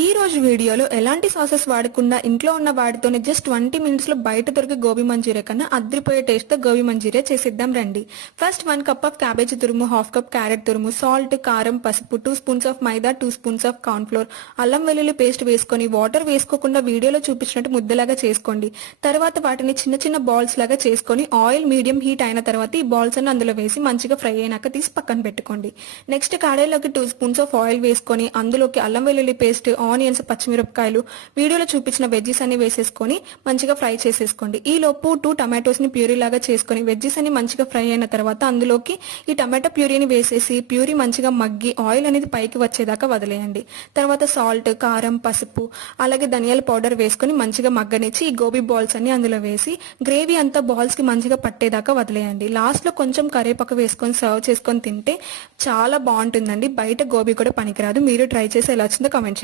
ఈ రోజు వీడియోలో ఎలాంటి సాసెస్ వాడకుండా ఇంట్లో ఉన్న వాటితోనే జస్ట్ 20 మినిట్స్ లో బయట దొరికే గోబీ మంచూరియా కన్నా అద్రిపోయే టేస్ట్ తో గోబీ మంచూరియా చేసిద్దాం రండి. ఫస్ట్ 1 కప్ ఆఫ్ క్యాబేజ్ తురుము, హాఫ్ కప్ క్యారెట్ తురుము, సాల్ట్, కారం, పసుపు, 2 spoons of maida, 2 spoons of corn flour, అల్లం వెల్లుల్లి పేస్ట్ వేసుకొని వాటర్ వేసుకోకుండా వీడియోలో చూపించినట్టు ముద్దలాగా చేసుకోండి. తర్వాత వాటిని చిన్న చిన్న బాల్స్ లాగా చేసుకొని ఆయిల్ మీడియం హీట్ అయిన తర్వాత ఈ బాల్స్ అన్ని అందులో వేసి మంచిగా ఫ్రై అయినాక తీసి పక్కన పెట్టుకోండి. నెక్స్ట్ కడాయిలోకి 2 స్పూన్స్ ఆఫ్ ఆయిల్ వేసుకొని అందులోకి అల్లం వెల్లుల్లి పేస్ట్, ఆనియన్స్, పచ్చిమిరపకాయలు, వీడియోలో చూపించిన వెజ్జీస్ అన్ని వేసేసుకొని మంచిగా ఫ్రై చేసేసుకోండి. ఈ లోపు 2 టమాటోస్ ని ప్యూరీ లాగా చేసుకొని వెజ్జీస్ అన్ని మంచిగా ఫ్రై అయిన తర్వాత అందులోకి ఈ టమాటో ప్యూరీని వేసేసి ప్యూరీ మంచిగా మగ్గి ఆయిల్ అనేది పైకి వచ్చేదాకా వదిలేయండి. తర్వాత సాల్ట్, కారం, పసుపు అలాగే ధనియాల పౌడర్ వేసుకొని మంచిగా మగ్గనిచ్చి ఈ గోబీ బాల్స్ అన్ని అందులో వేసి గ్రేవీ అంతా బాల్స్ కి మంచిగా పట్టేదాకా వదిలేయండి. లాస్ట్ లో కొంచెం కరివేపాకు వేసుకొని సర్వ్ చేసుకొని తింటే చాలా బాగుంటుందండి. బయట గోబీ కూడా పనికిరాదు. మీరు ట్రై చేసి ఎలా వచ్చిందో కామెంట్ చేయండి.